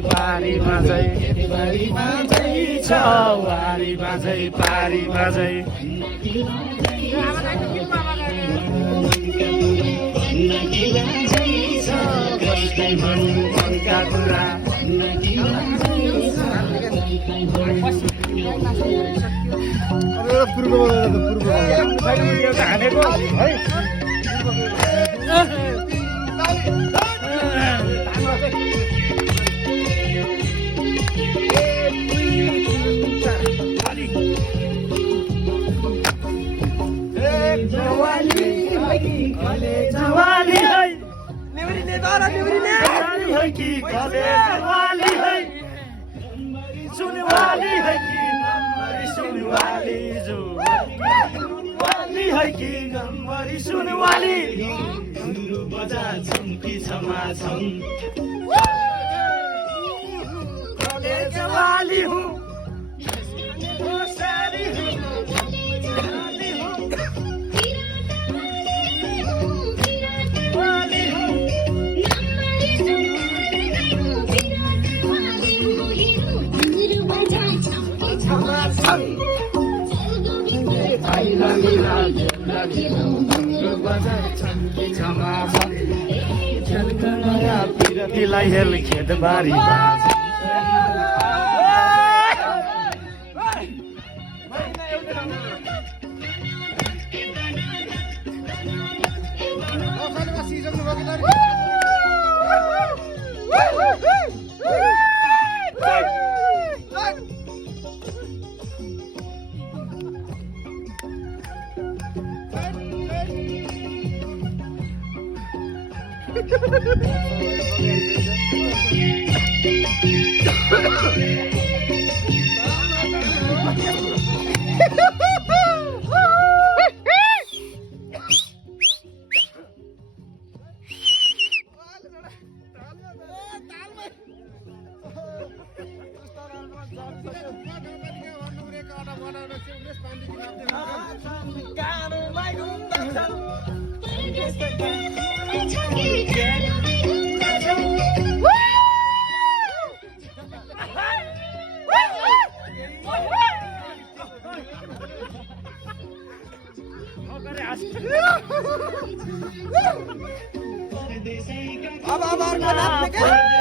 पारीमा चाहिँ खेतीबारीमा चाहिँ छ वारीमा चाहिँ पारीमा चाहिँ मनका कुरा हानेको है जवाली है निवरिने दारा निवरिने है कि जवाली है सुनवाली है कि सुनवाली जो वाली है कि गम्बरी सुनवाली गुरु बजा छम्की छमा छम जवाली हूँ सारी हूँ पिरतीलाई हेल खेतबारी अब